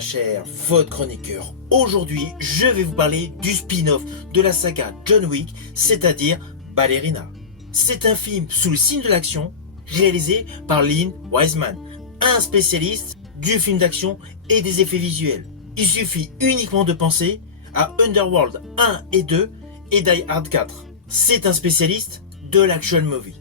CHR, votre chroniqueur. Aujourd'hui, je vais vous parler du spin-off de la saga John Wick, c'est-à-dire Ballerina. C'est un film sous le signe de l'action, réalisé par Lynn Wiseman, un spécialiste du film d'action et des effets visuels. Il suffit uniquement de penser à Underworld 1 et 2 et Die Hard 4. C'est un spécialiste de l'action movie.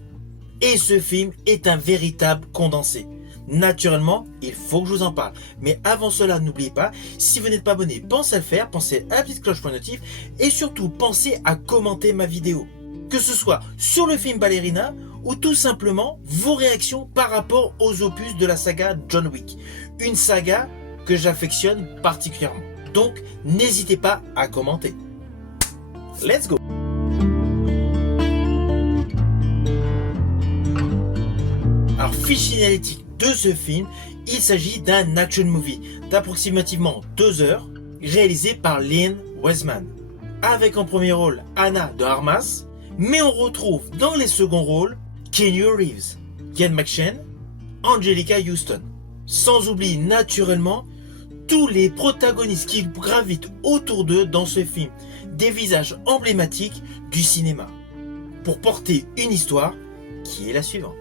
Et ce film est un véritable condensé. Naturellement, il faut que je vous en parle. Mais avant cela, n'oubliez pas, si vous n'êtes pas abonné, pensez à le faire, pensez à la petite cloche pour notif et surtout pensez à commenter ma vidéo. Que ce soit sur le film Ballerina ou tout simplement vos réactions par rapport aux opus de la saga John Wick. Une saga que j'affectionne particulièrement. Donc, n'hésitez pas à commenter. Let's go! Alors, fiche signalétique de ce film, il s'agit d'un action movie d'approximativement 2 heures, réalisé par Lynn Wiseman, avec en premier rôle Anna de Armas, mais on retrouve dans les seconds rôles Keanu Reeves, Ian McShane, Anjelica Huston, sans oublier naturellement tous les protagonistes qui gravitent autour d'eux dans ce film, des visages emblématiques du cinéma, pour porter une histoire qui est la suivante.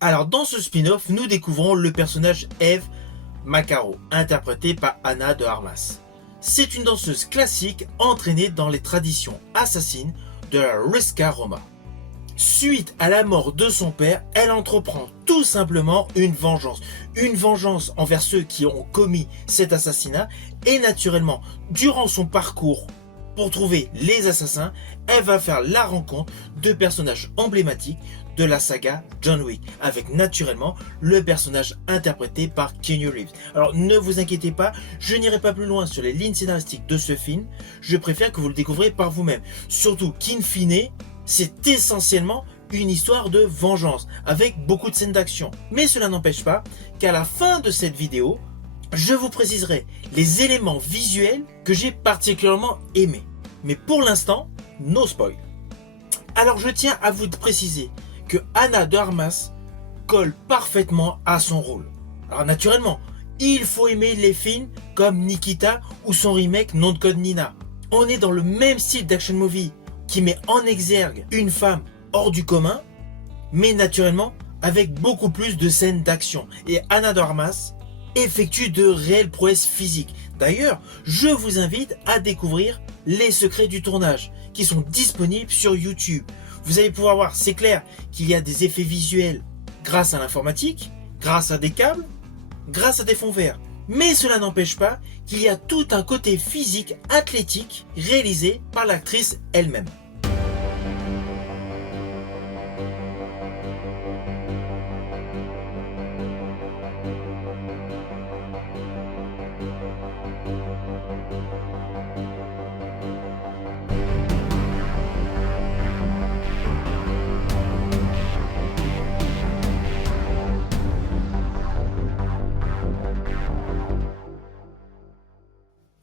Alors dans ce spin-off, nous découvrons le personnage Eve Macaro, interprétée par Anna de Armas. C'est une danseuse classique entraînée dans les traditions assassines de la Ruska Roma. Suite à la mort de son père, elle entreprend tout simplement une vengeance envers ceux qui ont commis cet assassinat et naturellement, durant son parcours pour trouver les assassins, elle va faire la rencontre de personnages emblématiques de la saga John Wick, avec naturellement le personnage interprété par Keanu Reeves. Alors ne vous inquiétez pas, je n'irai pas plus loin sur les lignes scénaristiques de ce film, je préfère que vous le découvriez par vous-même. Surtout qu'in fine, c'est essentiellement une histoire de vengeance, avec beaucoup de scènes d'action. Mais cela n'empêche pas qu'à la fin de cette vidéo, je vous préciserai les éléments visuels que j'ai particulièrement aimés. Mais pour l'instant, no spoil. Alors je tiens à vous préciser que Anna de Armas colle parfaitement à son rôle. Alors naturellement, il faut aimer les films comme Nikita ou son remake Nom de code Nina. On est dans le même style d'action movie qui met en exergue une femme hors du commun, mais naturellement avec beaucoup plus de scènes d'action. Et Anna de Armas effectue de réelles prouesses physiques. D'ailleurs, je vous invite à découvrir les secrets du tournage qui sont disponibles sur YouTube. Vous allez pouvoir voir, c'est clair qu'il y a des effets visuels grâce à l'informatique, grâce à des câbles, grâce à des fonds verts. Mais cela n'empêche pas qu'il y a tout un côté physique, athlétique, réalisé par l'actrice elle-même.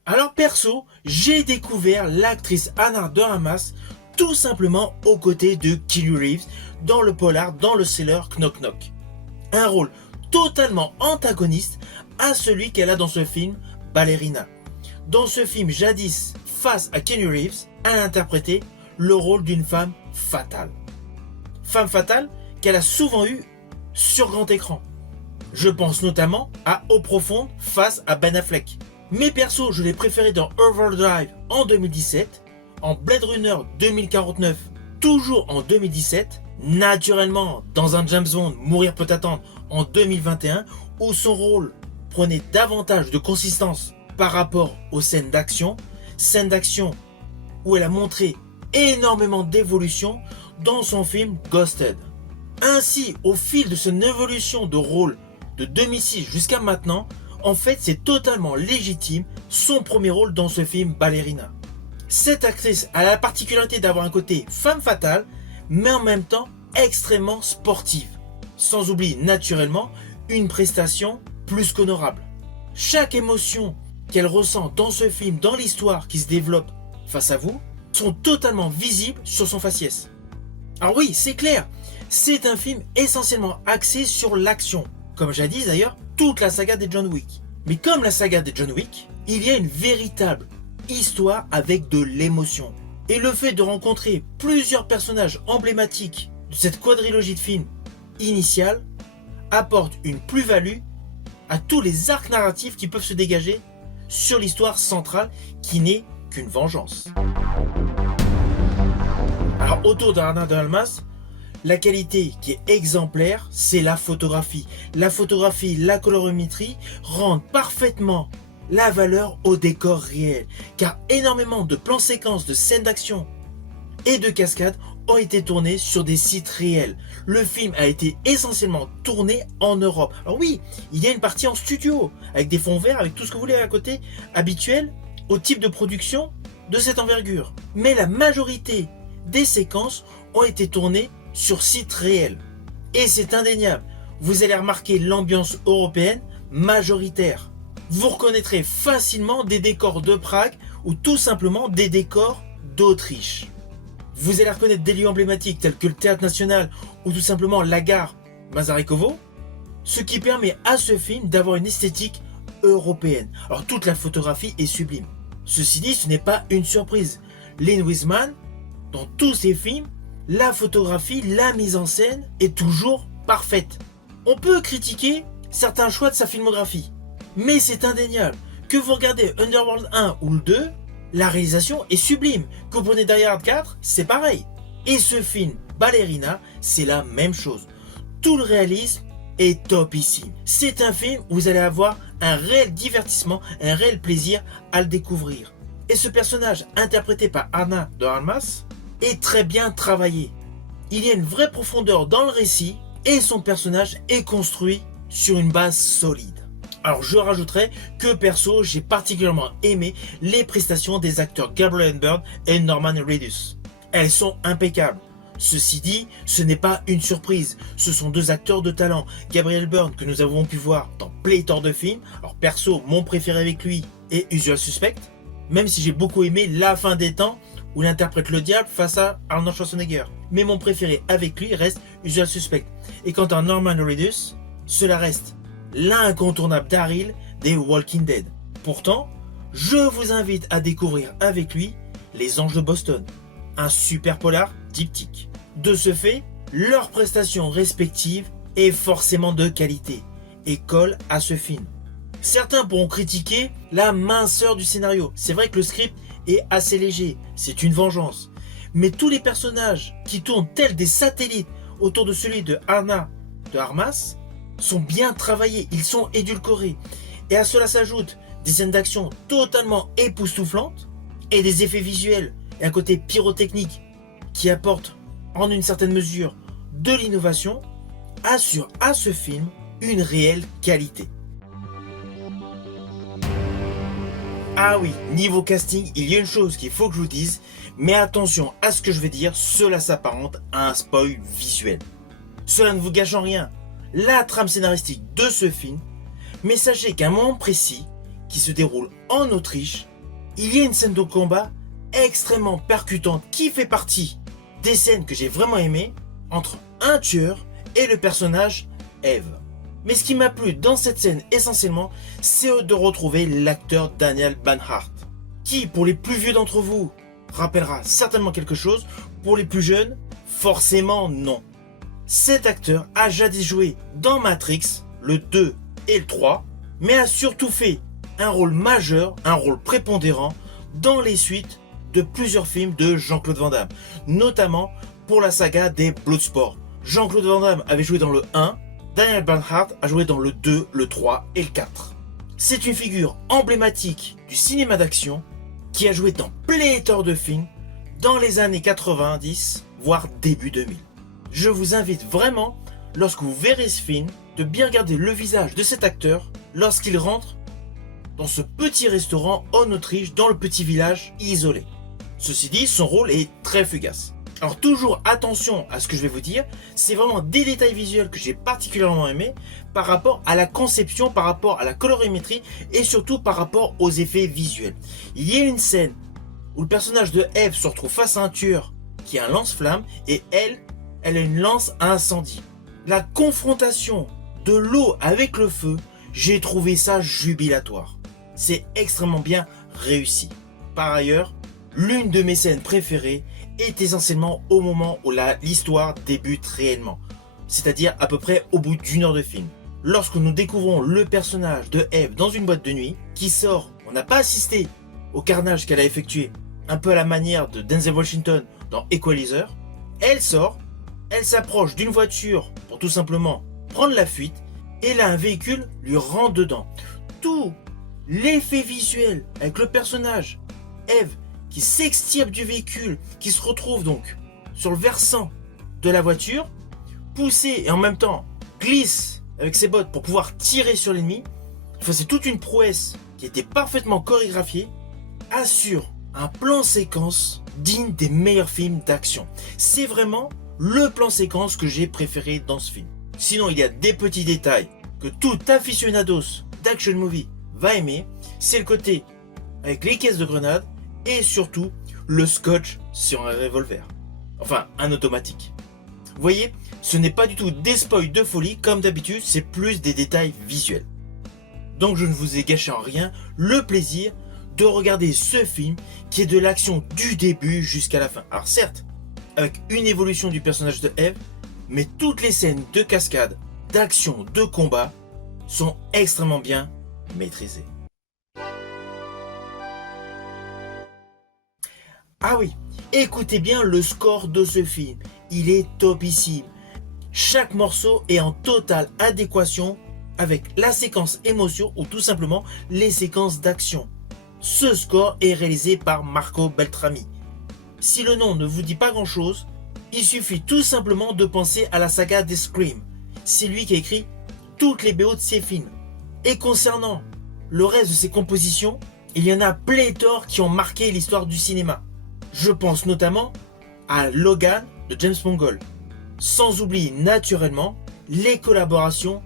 Alors perso, j'ai découvert l'actrice Anna de Armas tout simplement aux côtés de Keanu Reeves dans le polar, dans le thriller Knock Knock. Un rôle totalement antagoniste à celui qu'elle a dans ce film Ballerina. Dans ce film jadis, face à Keanu Reeves, elle a interprété le rôle d'une femme fatale. Femme fatale qu'elle a souvent eue sur grand écran. Je pense notamment à Eau profonde face à Ben Affleck. Mais perso, je l'ai préféré dans Overdrive en 2017, en Blade Runner 2049, toujours en 2017, naturellement dans un James Bond, Mourir peut attendre en 2021, où son rôle prenait davantage de consistance par rapport aux scènes d'action où elle a montré énormément d'évolution dans son film Ghosted. Ainsi, au fil de son évolution de rôle de 2006 jusqu'à maintenant, en fait, c'est totalement légitime son premier rôle dans ce film Ballerina. Cette actrice a la particularité d'avoir un côté femme fatale, mais en même temps extrêmement sportive. Sans oublier naturellement une prestation plus qu'honorable. Chaque émotion qu'elle ressent dans ce film, dans l'histoire qui se développe face à vous, sont totalement visibles sur son faciès. Alors oui, c'est clair, c'est un film essentiellement axé sur l'action, comme jadis d'ailleurs toute la saga des John Wick. Mais comme la saga des John Wick, il y a une véritable histoire avec de l'émotion. Et le fait de rencontrer plusieurs personnages emblématiques de cette quadrilogie de films initiale apporte une plus-value à tous les arcs narratifs qui peuvent se dégager sur l'histoire centrale qui n'est qu'une vengeance. Alors autour d'Arna de Armas, la qualité qui est exemplaire, c'est la photographie. La photographie, la colorimétrie rendent parfaitement la valeur au décor réel, car énormément de plans séquences de scènes d'action et de cascades ont été tournés sur des sites réels. Le film a été essentiellement tourné en Europe. Alors oui, il y a une partie en studio, avec des fonds verts, avec tout ce que vous voulez à côté, habituel au type de production de cette envergure. Mais la majorité des séquences ont été tournées sur sites réels. Et c'est indéniable, vous allez remarquer l'ambiance européenne majoritaire. Vous reconnaîtrez facilement des décors de Prague ou tout simplement des décors d'Autriche. Vous allez reconnaître des lieux emblématiques tels que le Théâtre National ou tout simplement la gare Masarykovo, ce qui permet à ce film d'avoir une esthétique européenne. Alors toute la photographie est sublime. Ceci dit, ce n'est pas une surprise. Lynn Wiseman, dans tous ses films, la photographie, la mise en scène est toujours parfaite. On peut critiquer certains choix de sa filmographie, mais c'est indéniable. Que vous regardez Underworld 1 ou le 2, la réalisation est sublime. Que vous prenez Die Hard 4, c'est pareil. Et ce film, Ballerina, c'est la même chose. Tout le réalisme est topissime. C'est un film où vous allez avoir un réel divertissement, un réel plaisir à le découvrir. Et ce personnage, interprété par Ana de Armas, est très bien travaillé. Il y a une vraie profondeur dans le récit et son personnage est construit sur une base solide. Alors je rajouterai que perso j'ai particulièrement aimé les prestations des acteurs Gabriel Byrne et Norman Reedus. Elles sont impeccables. Ceci dit, ce n'est pas une surprise, ce sont deux acteurs de talent. Gabriel Byrne que nous avons pu voir dans pléthore de films, alors perso mon préféré avec lui est Usual Suspect, même si j'ai beaucoup aimé La Fin des Temps où il interprète le diable face à Arnold Schwarzenegger. Mais mon préféré avec lui reste Usual Suspect. Et quant à Norman Reedus, cela reste l'incontournable Daryl des Walking Dead. Pourtant, je vous invite à découvrir avec lui Les Anges de Boston, un super polar diptyque. De ce fait, leur prestation respective est forcément de qualité et colle à ce film. Certains pourront critiquer la minceur du scénario. C'est vrai que le script est assez léger, c'est une vengeance. Mais tous les personnages qui tournent tels des satellites autour de celui de Ana de Armas sont bien travaillés, ils sont édulcorés. Et à cela s'ajoutent des scènes d'action totalement époustouflantes et des effets visuels et un côté pyrotechnique qui apporte en une certaine mesure de l'innovation, assure à ce film une réelle qualité. Ah oui, niveau casting, il y a une chose qu'il faut que je vous dise, mais attention à ce que je vais dire, cela s'apparente à un spoil visuel. Cela ne vous gâche en rien la trame scénaristique de ce film, mais sachez qu'à un moment précis, qui se déroule en Autriche, il y a une scène de combat extrêmement percutante qui fait partie des scènes que j'ai vraiment aimées entre un tueur et le personnage Eve. Mais ce qui m'a plu dans cette scène essentiellement, c'est de retrouver l'acteur Daniel Bernhardt, qui pour les plus vieux d'entre vous rappellera certainement quelque chose, pour les plus jeunes, forcément non. Cet acteur a jadis joué dans Matrix, le 2 et le 3, mais a surtout fait un rôle majeur, un rôle prépondérant dans les suites de plusieurs films de Jean-Claude Van Damme, notamment pour la saga des Bloodsport. Jean-Claude Van Damme avait joué dans le 1, Daniel Bernhardt a joué dans le 2, le 3 et le 4. C'est une figure emblématique du cinéma d'action qui a joué dans pléthore de films dans les années 90, voire début 2000. Je vous invite vraiment, lorsque vous verrez ce film, de bien regarder le visage de cet acteur lorsqu'il rentre dans ce petit restaurant en Autriche, dans le petit village isolé. Ceci dit, son rôle est très fugace. Alors toujours attention à ce que je vais vous dire, c'est vraiment des détails visuels que j'ai particulièrement aimés par rapport à la conception, par rapport à la colorimétrie et surtout par rapport aux effets visuels. Il y a une scène où le personnage de Eve se retrouve face à un tueur qui a un lance-flamme et elle elle a une lance à incendie. La confrontation de l'eau avec le feu, j'ai trouvé ça jubilatoire. C'est extrêmement bien réussi. Par ailleurs, l'une de mes scènes préférées est essentiellement au moment où l'histoire débute réellement, c'est-à-dire à peu près au bout d'une heure de film. Lorsque nous découvrons le personnage de Eve dans une boîte de nuit, qui sort, on n'a pas assisté au carnage qu'elle a effectué, un peu à la manière de Denzel Washington dans Equalizer, elle sort, elle s'approche d'une voiture pour tout simplement prendre la fuite, et là un véhicule lui rentre dedans. Tout l'effet visuel avec le personnage, Eve, qui s'extirpe du véhicule, qui se retrouve donc sur le versant de la voiture, poussé et en même temps glisse avec ses bottes pour pouvoir tirer sur l'ennemi. Enfin, c'est toute une prouesse qui était parfaitement chorégraphiée, assure un plan séquence digne des meilleurs films d'action. C'est vraiment le plan séquence que j'ai préféré dans ce film. Sinon, il y a des petits détails que tout aficionados d'action movie va aimer. C'est le côté avec les caisses de grenades et surtout le scotch sur un revolver. Enfin, un automatique. Vous voyez, ce n'est pas du tout des spoils de folie comme d'habitude, c'est plus des détails visuels. Donc je ne vous ai gâché en rien le plaisir de regarder ce film qui est de l'action du début jusqu'à la fin. Alors certes, avec une évolution du personnage de Eve, mais toutes les scènes de cascade, d'action, de combat sont extrêmement bien maîtrisées. Ah oui, écoutez bien le score de ce film, il est topissime. Chaque morceau est en totale adéquation avec la séquence émotion ou tout simplement les séquences d'action. Ce score est réalisé par Marco Beltrami. Si le nom ne vous dit pas grand chose, il suffit tout simplement de penser à la saga des Scream. C'est lui qui a écrit toutes les BO de ses films. Et concernant le reste de ses compositions, il y en a pléthore qui ont marqué l'histoire du cinéma. Je pense notamment à Logan de James Mangold. Sans oublier naturellement les collaborations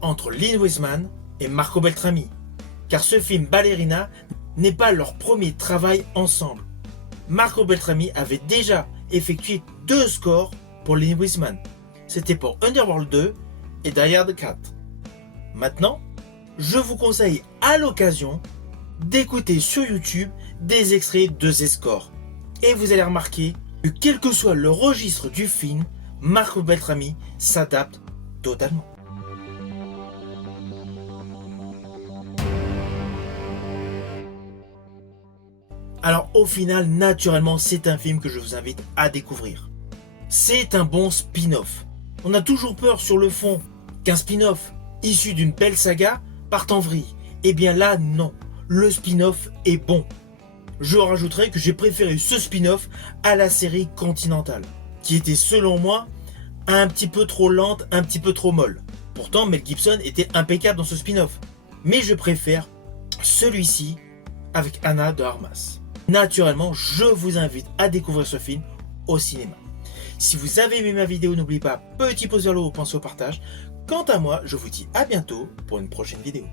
entre Lynn Wiseman et Marco Beltrami. Car ce film Ballerina n'est pas leur premier travail ensemble. Marco Beltrami avait déjà effectué 2 scores pour Lynn Wiseman. C'était pour Underworld 2 et Die Hard 4. Maintenant, je vous conseille à l'occasion d'écouter sur YouTube des extraits de ces scores. Et vous allez remarquer que quel que soit le registre du film, Marco Beltrami s'adapte totalement. Alors au final, naturellement, c'est un film que je vous invite à découvrir. C'est un bon spin-off. On a toujours peur sur le fond qu'un spin-off issu d'une belle saga parte en vrille. Eh bien là, non. Le spin-off est bon. Je rajouterai que j'ai préféré ce spin-off à la série Continental, qui était selon moi un petit peu trop lente, un petit peu trop molle. Pourtant, Mel Gibson était impeccable dans ce spin-off. Mais je préfère celui-ci avec Ana de Armas. Naturellement, je vous invite à découvrir ce film au cinéma. Si vous avez aimé ma vidéo, n'oubliez pas, petit pouce vers le haut, pensez au partage. Quant à moi, je vous dis à bientôt pour une prochaine vidéo.